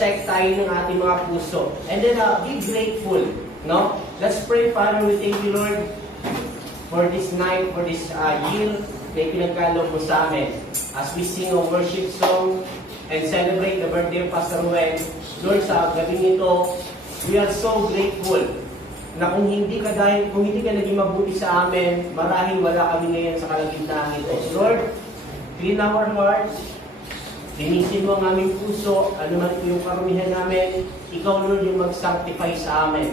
mag-check tayo ng ating mga puso. And then, be grateful. No? Let's pray, Father, we thank you, Lord, for this night, for this year na pinagkaloob mo sa amin. As we sing a worship song and celebrate the birthday of Pastor Ruel, Lord, sa gabing ito, we are so grateful na kung hindi ka naging mabuti sa amin, marahil wala kami ngayon sa kalagitnaan ito. Lord, clean our hearts, linisin mo ang aming puso, ano man yung karumihan namin, ikaw, Lord, yung mag-sanctify sa amin.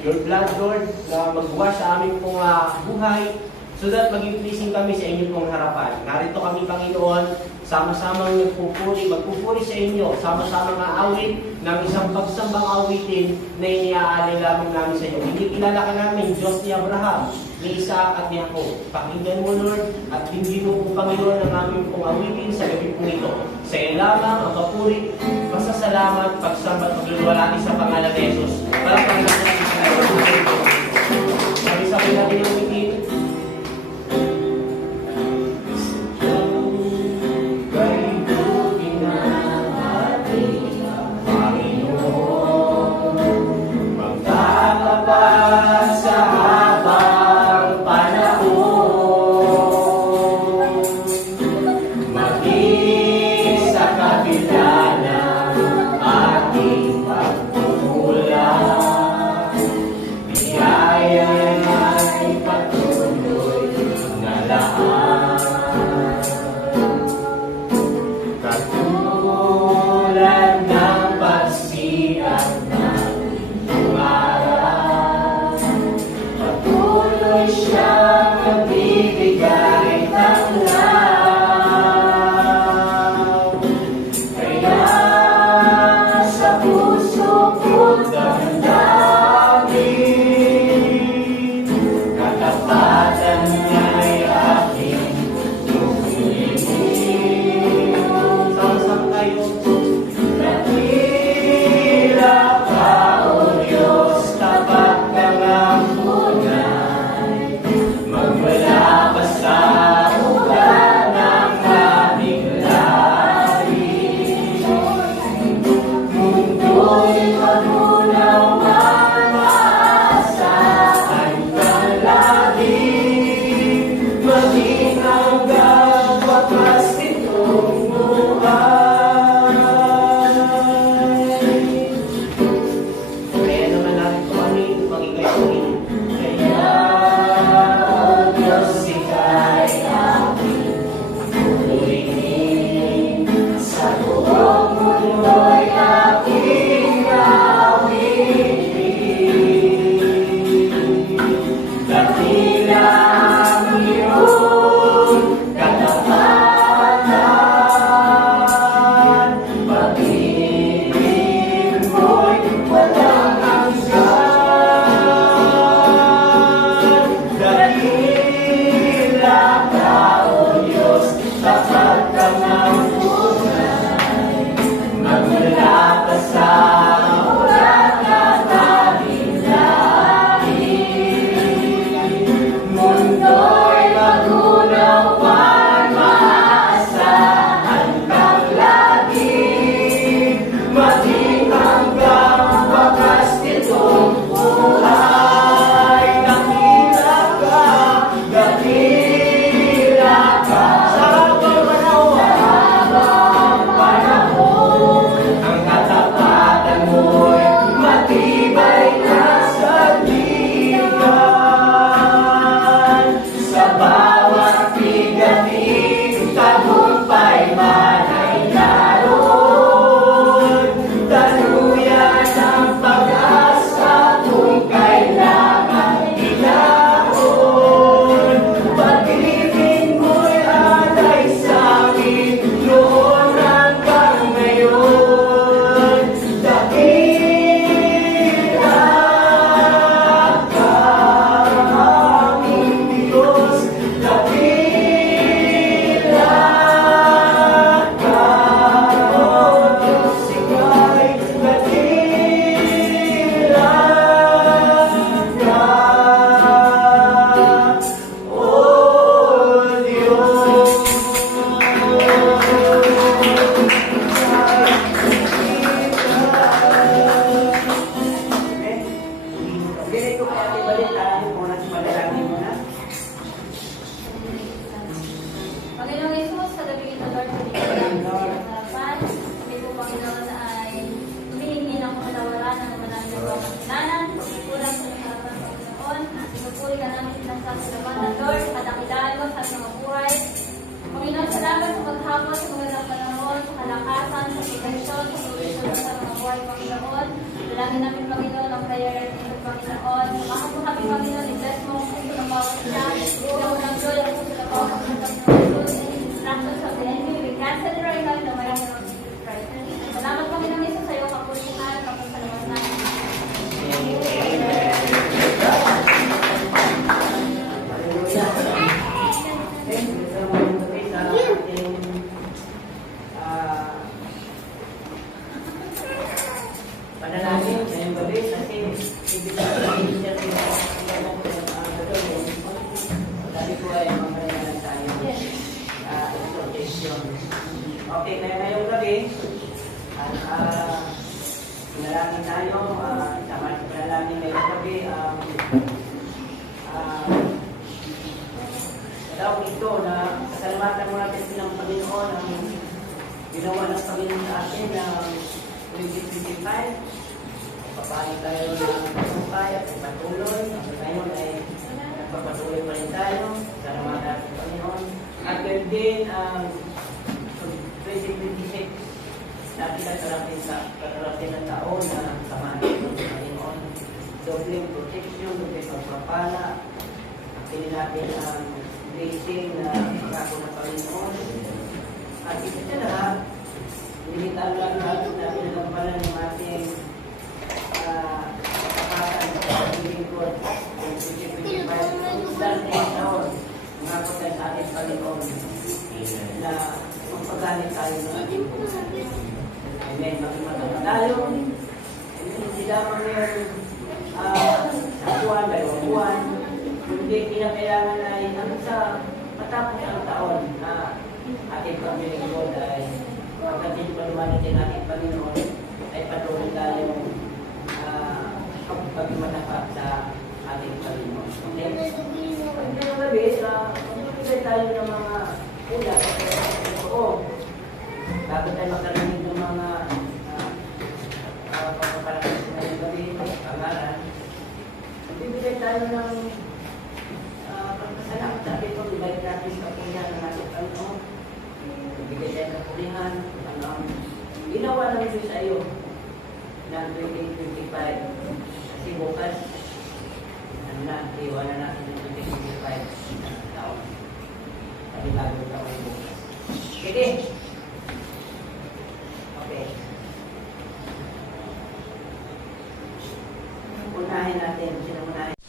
Your blood, Lord, na magbuha sa aming pong buhay, so that maging pleasing kami sa inyong pong harapan. Narito kami, Panginoon, sama-samang magpupuri sa inyo, sama-samang aawit ng isang pagsambang awitin na iniaalay lamang namin sa inyo. Hindi kilala ka namin, Diyos ni Abraham, ni Isaac at ni Jacob. Pakinggan mo, Lord, at hindi mo po, Panginoon, ang aming pong awitin sa gabi pong ito. Sa iyo lamang ang papuri, pasasalamat, pagsamba at pagluluwalhati sa pangalan ni Jesus. Para Panginoon natin sa iyo. Sabi-sabi natin ang awitin. Panginoon. Dalangin namin, Panginoon, ang prayer nito, Panginoon. Samahan mo kami, Panginoon. I-bless mo ang puso ng bawat isa. Bigyan mo ng joy ang puso ng bawat isa, Panginoon. Instructions of the enemy, we cancel it right now in the mighty name of Jesus Christ. Salamat, Panginoon Jesus, sa iyo, kapulihan, kapasalamat. Panalangin ngayong gabi kasi ibig sabihin siya rin sabi ko ay mamaya tayo exhortation. Okay, ngayong gabi at panalangin tayo sama sa panalangin ngayong gabi tawag ito na kasalamatan mo natin ng Panginoon ang ginawa ng Panginoon sa atin ng 2025. Papalit tayo ng pagsumpay at patuloy. At ngayon ay nagpapatuloy pa rin tayo. Salamatan natin ng Panginoon. At yun din ang 2026 natin kakalapin ng taon na samahan ng Panginoon. Dobleng protection, dobleng pagpapala. Pili natin ang blessing na pangako ng Panginoon. At isa sa lahat, limitan lang natin na pinagampalan ng ating kapatan sa paglilingkod ng 2025 ng taon. Pangako tayo sa ating Panginoon na magpagamit tayo ng ating puso. Amen. Maging tayo. Hindi lamang yung sa buwan, dalawang buwan. Hindi kinakailangan ay hanggang sa matapos ang taon na ating paglilingkod ay pagdating pa lumanitin natin Panginoon ay patuloy tayong pagmatapat sa ating Panginoon. Okay? Pag ngayong gabi, magbibigay tayo ng mga ulat at ito. Bago tayo makarinig ng mga pagpapalakit ngayong gabi, pangalan, magbibigay tayo ng pagpasalamat sa ating pagbibalik natin sa kapulihan ng ating Panginoon. Magbibigay tayo ng kapulihan ginawa ng Diyos sa iyo ng 2025 kasi bukas iwanan natin ng 2025 taon panibagong taon bukas. Sige, okay, unahin natin, sino unahin?